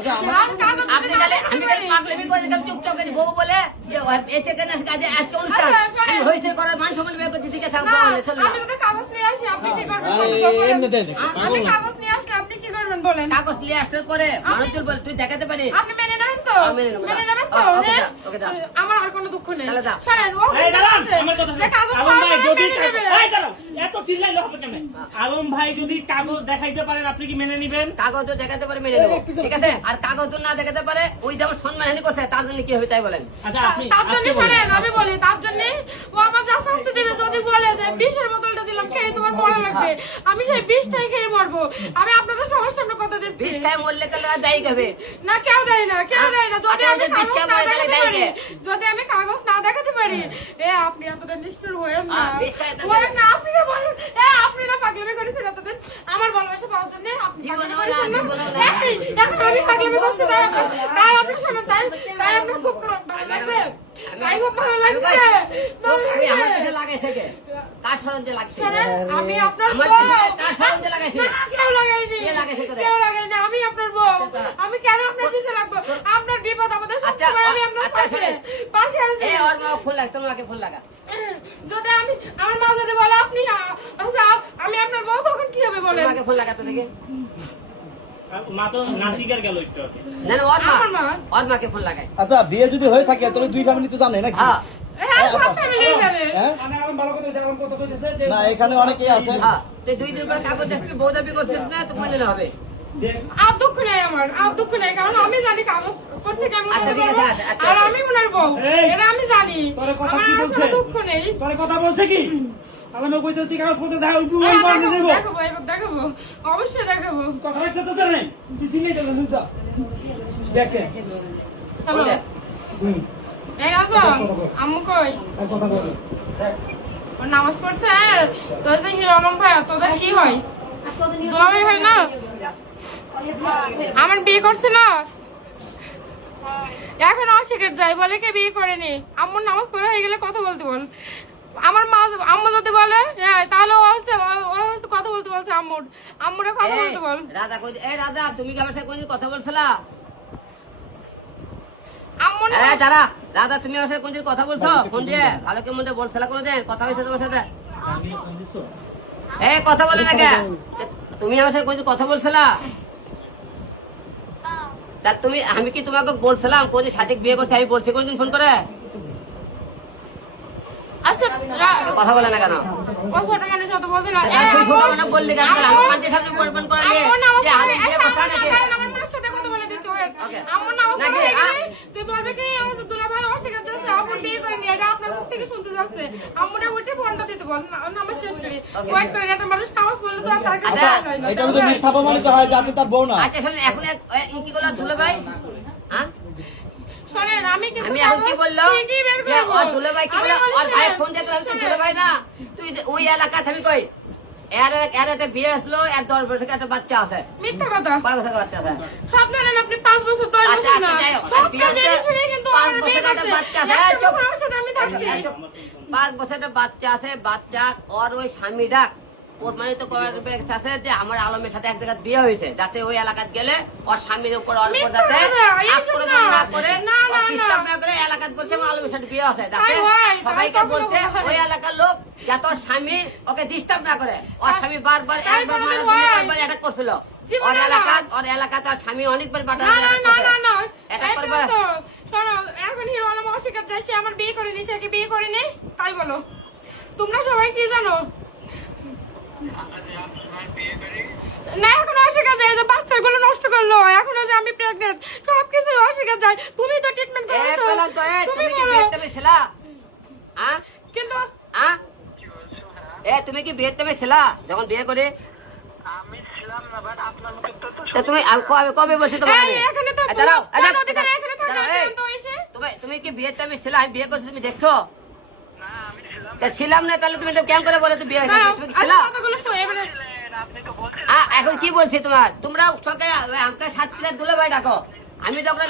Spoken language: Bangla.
আপনি খালি আমি খালি পাগলামি করে দিলাম চুপচাপ করে বউ বলে যে এতে কেন কাজে আজকে অনুষ্ঠান হয়েছে করার মান সম্মান বের করতে দিকে থাকবো চলে আমি তো কাগজ নিয়ে আসি আপনি কি করবেন আমি কাগজ নিয়ে আসলে আপনি কি করবেন বলেন কাগজ নিয়ে আসার পরে মানুষজন বলে তুই দেখাতে পারি আপনি মেনে নেবেন তো মেনে নেব মেনে নেবেন তো ওকে দাও আমার আর কোনো দুঃখ নেই তাহলে দাও শুনেন ও এই দাঁড়ান আমার কথা যে কাগজ আলম ভাই যদি এই দাঁড়ান এত চিল্লাইলে হবে কেন আলম ভাই যদি কাগজ দেখাইতে পারেন আপনি কি মেনে নেবেন কাগজ তো দেখাতে পারে মেনে নেব ঠিক আছে আর কাগজ তো না দেখাতে পারে ওই যেমন সম্মানহানি করছে তার জন্য কি হবে তাই বলেন আচ্ছা আপনি তার জন্য শুনেন আমি বলি তার জন্য ও আমার যা শাস্তি দিবে যদি বলে যে বিষের বোতলটা দিলাম খেয়ে তোমার মরা লাগবে আমি সেই বিষটাই খেয়ে মরবো আমি আপনাদের সবার সামনে কথা দিচ্ছি বিষ খায় মরলে তাহলে আর দায়ী হবে না কেউ দেয় না কেউ দেয় না যদি আমি বিষ কাগজ খায় না মরে তাহলে দেখাতে দায়ী পারি কে? যদি আমি কাগজ না দেখাতে পারি আপনি এতটা নিষ্ঠুর হয়েন না বিষ খায় তাহলে- হয়েন না আপনি না বলেন আপনারা পাগলামি করেছেন এতদিন আমার ভালোবাসা পাওয়ার জন্য আপনি জীবনেও পাগলামি না, করেছেন না? জীবনেও না। এখন আমি পাগলামি করছি তাই আপনি শোনেন তাই আপনার খুব ভালো লাগছে তাই খুব ভালো লাগছে ওই আমার পিঠে লাগাইছে কে কার সরঞ্জে লাগছে শোনেন, আমি আপনার আমার বউ। পিঠে কার সরঞ্জে লাগাইছে না, কেউ লাগায়নি। কে লাগাইছে তোরে? কেউ লাগায়নি, আমি আপনার বউ। আমি কেন আপনার পিছে লাগবো? আপনার বিপদ আমাদের আচ্ছা, সবসময় আমি আপনার আচ্ছা, পাশে শোনেন। পাশে আছি। এই ওর মা ফুল লাগ তোমাকে ফুল লাগা যদি আমার মা যদি বলে আপনি আচ্ছা আমি আপনার বউ তখন কি হবে বলেন? তোমাকে ফুল লাগা তো দেখে মা তো নাসিকার গেল একটু আগে। না না ওর মা আমার মা। ওর মাকে ফুল লাগায় আচ্ছা বিয়ে যদি হয়ে থাকে তাহলে দুই ফ্যামিলি তো জানে নাকি হ্যাঁ হ্যাঁ, সব family জানে। হ্যাঁ? মানে আমার ভালো কথা বলছে, আমার কথা কইতেছে যে না এখানে অনেকেই আছে হ্যাঁ তুই 2 দিন পরে কাগজ আসবি বউ দাবি করছিস না তো মানে হবে আর দুঃখ নেই আমার আর দুঃখ নেই কারণ আমি জানি কাগজ করতে কেমন আচ্ছা, ঠিক আছে, আচ্ছা, আচ্ছা। আর আমি ওনার বউ এই, এটা আমি জানি তোরে কথা আমার কি আর বলছে কোনো দুঃখ নেই তোরে কথা বলছে কি আলমে কইতে তুই কাগজ পত্র দেখা উঠবো হ্যাঁ, আমি দেখাবো, নেব দেখাবো, এবার দেখাবো অবশ্যই দেখাবো কথা হচ্ছে তো জানেন তুই চিল্লাই তো শুনছা দেখে হ্যালো ওটা। হুম এই আছো আম্মু কই আর কথা বল দেখ ওর নামাজ পড়ছে তোর যে হিরো আলম ভাই তোদের কি হয় দুলাভাই হয় না আমার বিয়ে করছে না এখন অস্বীকার যাই বলে কে বিয়ে করেনি আম্মুর নামাজ পড়া হয়ে গেলে কথা বলতে বল আমার মা আম্মু যদি বলে তাহলে ও হচ্ছে কথা বলতে বলছে আম্মুরে কথা এই, বলতে বল রাধা কই এই রাধা তুমি কি আমার সাথে কোনদিন কথা বলছিলা আম্মু না এই দাঁড়া রাধা তুমি আমার সাথে কোনদিন কথা বলছো ফোন দিয়ে ভালো কি মন্দ বলছিলা কোনদিন কথা হয়েছে তোমার সাথে আমি ফোন দিছো এই কথা বলে না কে তুমি আমার সাথে কোনদিন কথা বলছিলা তা তুমি আমি কি তোমাকে বলছিলাম কোনদিন সাথে বিয়ে করছে আমি বলছি কোনদিন ফোন করে আচ্ছা কথা বলে না কেন ও ছোট মানুষ অত বোঝে না তাহলে তুই ছোট মানুষ বললি কেন তাহলে আমার পাঁচের সামনে পরিমাণ করালি যে আমি বিয়ে করতে নাকি আমার মার সাথে কথা বলে দিচ্ছি Okay. আমার নামাজ নাকি, পড়া হয়ে গেলে হ্যাঁ? তুই বলবে কি আমার দুলাভাই অস্বীকার যাচ্ছে আপন বিয়ে করেনি এটা আপনার মুখ থেকে শুনতে যাচ্ছে আমনে উঠে ফোনটা দিতে বল নামাজ শেষ করি ওয়েট করে একটা মানুষ নামাজ পড়লে তো আর তার কাছে আচ্ছা, যাওয়া যায় না এটা যদি মিথ্যা প্রমাণিত হয় যে আপনি তার বউ না আচ্ছা শোনেন এখন কি করলো দুলো ভাই হ্যাঁ শোনেন আমি কিন্তু আমি এখন কি বললো ঠিকই বের যে করবো। ওর দুলো ভাই কি আমি বললো ওর বলছি, ভাই ফোন দিয়ে আমি তো দুলো ভাই না তুই ওই এলাকা থাকি কই এর একটা বিয়ে আসলো এর 10 বছরের একটা বাচ্চা আছে মিথ্যা কথা 5 বছরের বাচ্চা আছে সব জানেন আপনি 5 বছর 10 আচ্ছা, বছর না আচ্ছা, যাই হোক, সব বিয়ে জেনে হচ্ছে, শুনে কিন্তু 5 আমার বিয়ে বছরের একটা করছে বাচ্চা আছে, একটা চুপ। বছর আমার সাথে আমি থাকছি 5 বছরের বাচ্চা আছে বাচ্চা ওর ওই স্বামী ডাক প্রমাণিত করার ব্যবস্থা আছে যে আমার আলমের সাথে এক জায়গায় বিয়ে হয়েছে যাতে ওই এলাকাত গেলে ওর স্বামীর উপর অল্প মিথ্যা যাতে কথা, এইসব আক্রমণ না। না করে না, না, ওর ডিস্টার্ব না। না করে এলাকাত বলছে আমার আলমের সাথে বিয়ে আছে যাতে তাই হয়, তাই সবাইকে কখনো বলছে হয়। ওই এলাকার লোক যাতে ওর স্বামী ওকে ডিস্টার্ব না করে ওর স্বামী বারবার তাই একবার কখনো মানে হয়। দুইবার অ্যাটাক করছিল জীবনে না। ওর এলাকাতে তার স্বামী অনেকবার বাটা না না না না না অ্যাটাক এটা করবে তো শোনো এখন হিরো আলম অস্বীকার যায় সে আমার বিয়ে করেনি সে কি বিয়ে করেনি তাই বলো তোমরা সবাই কি জানো না এখন অস্বীকার যায় যে বাচ্চাগুলো নষ্ট করলো এখন যে আমি প্রেগনেন্ট সবকিছু অস্বীকার যায় তুমি তো ট্রিটমেন্ট করেছো তুমি তুমি কি বলো বিয়েতে ছিলা হ্যাঁ কিন্তু হ্যাঁ তুমি কি বিয়েতে ছিলা যখন বিয়ে করে আমি ছিলাম না বাট আপনার মুখে তো তা তুমি কবে কবে বসে তোমার এই, এখানে তো দাঁড়াও কোন অধিকার এখানে থাকে দাঁড়াও, এই, তো এসে তুমি কি বিয়েতে ছিলা আমি বিয়ে করছি তুমি দেখছো না আমি ছিলাম তা ছিলাম না তাহলে তুমি তো কেমন করে বলে তুমি বিয়ে হয়েছে দাঁড়াও, তুমি কি আচ্ছা, ছিলা কথাগুলো শোনো, এবারে আপনি তো বলছেন এখন কি বলছি তোমার তোমরা সকালে আমাকে 7 প্লেট দুলে ভাই ডাকো আমি যখন